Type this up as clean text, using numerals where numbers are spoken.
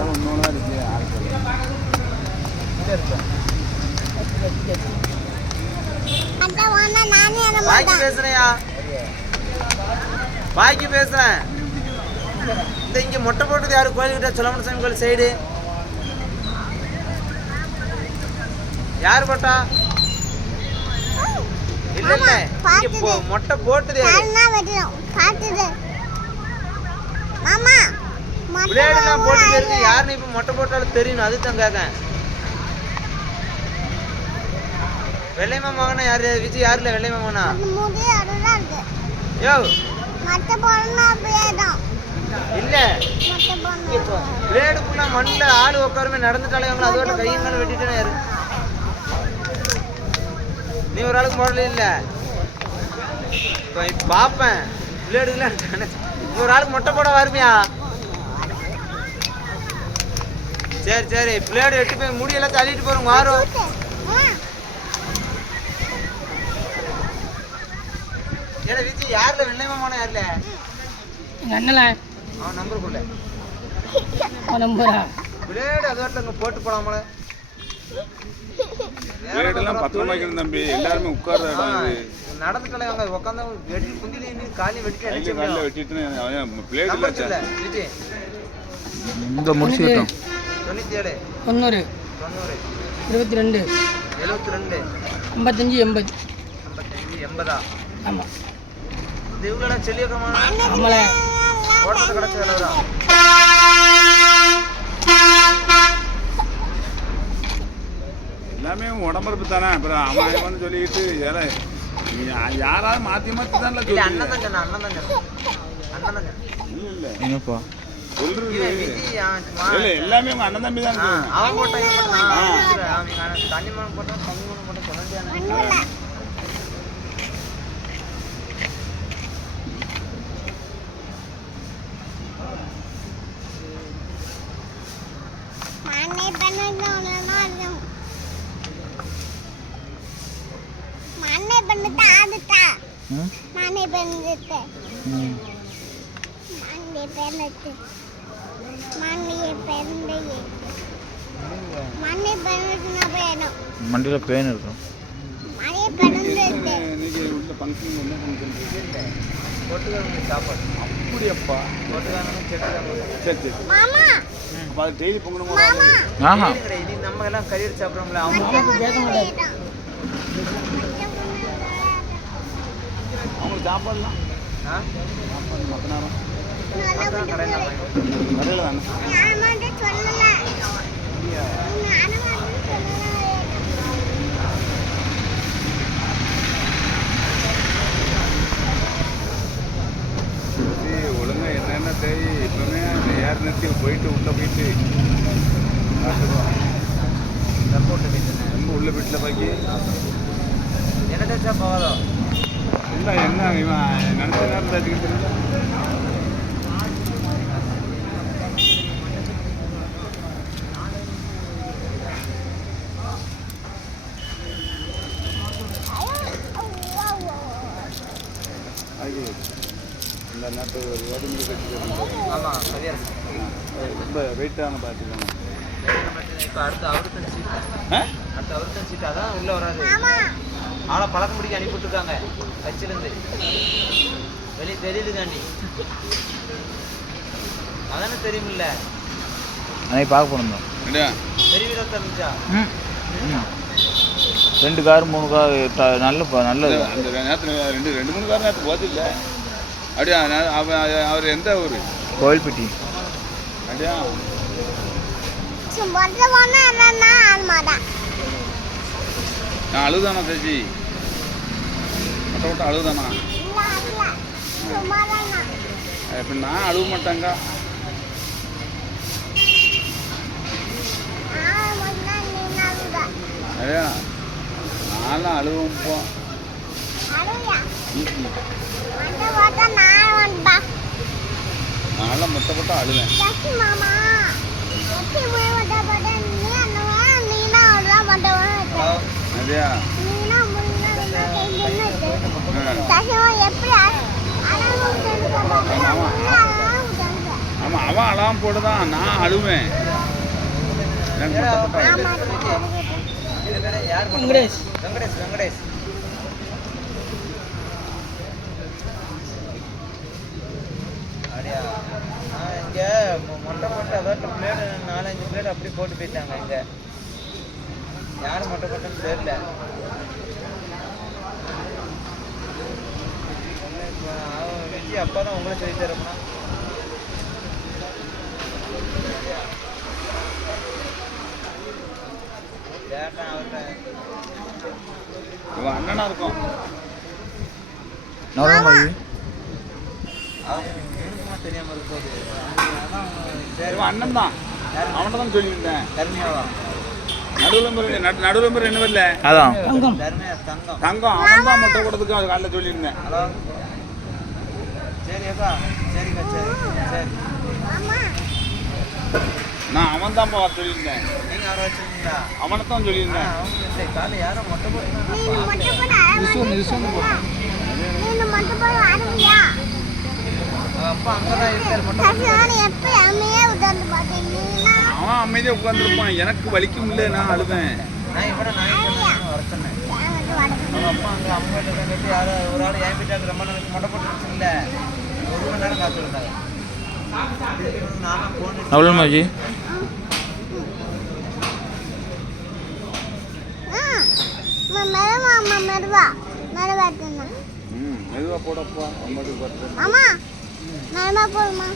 ஒன்னொன்னா இருக்கு பாக்கி பேசுறேயா பாக்கி பேசுறேன். இந்த இங்க மொட்டை போட்டது யாரு கோயில்கிட்ட சொலமன் சாமி கோயில் சைடு யாரு போட்டா? இல்ல இல்ல இங்க மொட்டை போட்டது யாரு? பிளேடுலாம் போட்டு இருக்கு. யாருன்னு இப்ப மொட்டை போட்டாலும் தெரியும். அதுதான் கேட்க. வெள்ளை மாமகனா யாரு? விஜய் யாருல வெள்ளை மாமகனா? யோ இல்ல பிளேடுக்குள்ள மண்ணில் ஆளு உட்காருமே நடந்துட்டாலே அதோட கையங்களும் வெட்டிட்டேனே யாரு? நீ ஒரு ஆளுக்கு போடல இல்ல பாப்பேன் பிளேடுல ஒரு ஆளுக்கு மொட்டை போட வருமியா? சரி சரி பிளேடு எட்டு போய் முடி எல்லாத்தையும் அள்ளிட்டு போறோம் வாரம். ஏடா விஜய் யாருல வெள்ளை மாமனா யாருல? எங்க அண்ணல அவன் நம்பர் கொள்ள அவன் நம்பரா பிளேடு அதோட அங்க போட்டு போலாமல. பிளேடெல்லாம் 10 ரூபாய்க்கு தம்பி. எல்லாரும் உட்கார்ற இடம் இது. நடந்துட்டல அவங்க உட்கார்ந்தா வெட்டி குந்தில நீ காலி வெட்டி அடிச்சு கால்ல வெட்டிட்டு அவன் பிளேட் இல்ல விஜய் இந்த முடிச்சிட்டோம். 97 90 22 72 55 80 80 ஆமா இது இவ்வளோ செல்லியக்கமா ஆமால ஓட்டத்தை கிடச்சி விளவுறா. எல்லாமே உடம்புறப்பு தானே. அப்புறம் அவன் சொல்லிக்கிட்டு யாராவது மாற்றி மாற்றி தான் இல்லை அண்ணன் தான் சொன்ன அண்ணன் தான் சொன்ன அண்ணன் தான் இல்லை இல்லை என்னப்பா சொல்றது இல்லை எல்லாமே உங்கள் அண்ணன் தம்பி தான். அவன் போட்டான் தண்ணி மனம் போட்டான் தண்ணி மனம் போட்டான் சொல்ல மண்டியில் பேன் இருக்கும். இன்னைக்கு உள்ள ஃபங்க்ஷன் என்ன ஃபங்க்ஷன்? சாப்பாடு அப்படியப்பா. சரி சரி அப்போ அது டெய்லி பொங்கணுமா? ஆஹா நம்ம எல்லாம் கறி சாப்பிட்றோம்ல அவங்க அவங்களுக்கு சாப்பாடுலாம் சாப்பாடு மற்ற நேரம் கடையில் தானே. ஒழுங்காக என்னென்ன தேவை இப்போவுமே ஏர் நிறுத்தி போயிட்டு உள்ளே போயிட்டு ரொம்ப உள்ள வீட்டில் பாக்கி என்ன தேய்ச்சா போகாதோ இல்லை என்ன இவன் நினச்ச நேரம் தேய்ச்சிக்கிட்டு தெரியல. இந்த நேரத்து ஓடி கட்டி ஆமாம் சரியா ரொம்ப வெயிட்டான பார்த்துக்கணும். இப்போ அடுத்து அவருத்தன் சீட்டு அதான் உள்ளே வராது. ஆளை பழக்கம் பிடிக்க அனுப்பிவிட்டுருக்காங்க கட்சியிலேருந்து வெளியிலுதாண்டி அதானே தெரியுமில்ல. அன்னைக்கு பார்க்க போனோம். பெரிய வீரத்தை இருந்துச்சா? 2 கார் 3 கார் நல்லது. அந்த நேரத்தில் 2-3 கார் நேரத்துக்கு போதில்லை. அப்படியா அவர் எந்த ஊர்? கோயில்பட்டி. அப்படியா நான் அழுதானா சேச்சி? மொட்டை மொட்டை அழுதானா? இப்போ நான் அழுவ மாட்டேங்க. ஐயா நான்லாம் அழுவோம். போ நான்லாம் மொட்டை போட்டு அழுவேன். அப்படியா ஆமாம் அவன் அழாம போட்டுதான் நான் அழுவேன். எனக்கு மொட்டை இது பேரு யார் மொட்டை? வெங்கடேஷ். வெங்கடேஷ் வெங்கடேஷ். அப்படியா? இங்க மொட்டை போட்டு அதாவது பிளேட் 4-5 பிளேட் அப்படி போட்டு போயிட்டாங்க இங்க. யாரும் மொட்டை போட்டுன்னு தெரியல. விஜய் அப்பா தான் உங்களை சொல்லி தரப்பா. இவன் அண்ணனா இருக்கும். எவ்வளோ மதி அவனுக்கு தெரியாம இருப்போது. இவன் அண்ணன் தான். அவன்கிட்ட தான் சொல்லியிருந்தேன். தர்மியாவா? நடுவில் ரெண்டு பேர்ல அதான் தங்கம். தர்மியா தங்கம். தங்கம் அவன் தான் மொட்டை போடுறதுக்கு அது காலைல சொல்லியிருந்தேன். ஹலோ. சரி அக்கா. சரிக்கா சரி சரி. நான் அவன் தான் சொல்லியிருந்தேன். நீங்க யாரை வச்சிருக்கீங்களா? அவனை தான் சொல்லியிருந்தேன். அவங்க இல்லை காலை யாரும் மொட்டை போட்டு அப்பா அங்கதான் இருக்காரு மொட்டை அவன் அமைதியாக உட்காந்துருப்பான். எனக்கு வலிக்கும் இல்லை, நான் அழுவேன். நான் இவனை நான் வர சொன்னேன். அவங்க அப்பா அங்கே அவங்க கட்டி யாரும் ஒரு ஆள் என் வீட்டாக்கு ரொம்ப நாளைக்கு மொட்டை போட்டு இல்லை 1 மணி நேரம் காத்து இருந்தாங்க. நானும் போன் எவ்வளோ மதி மெதுவாக போடப்பா. 50 மாமா மெதுவா போடுமா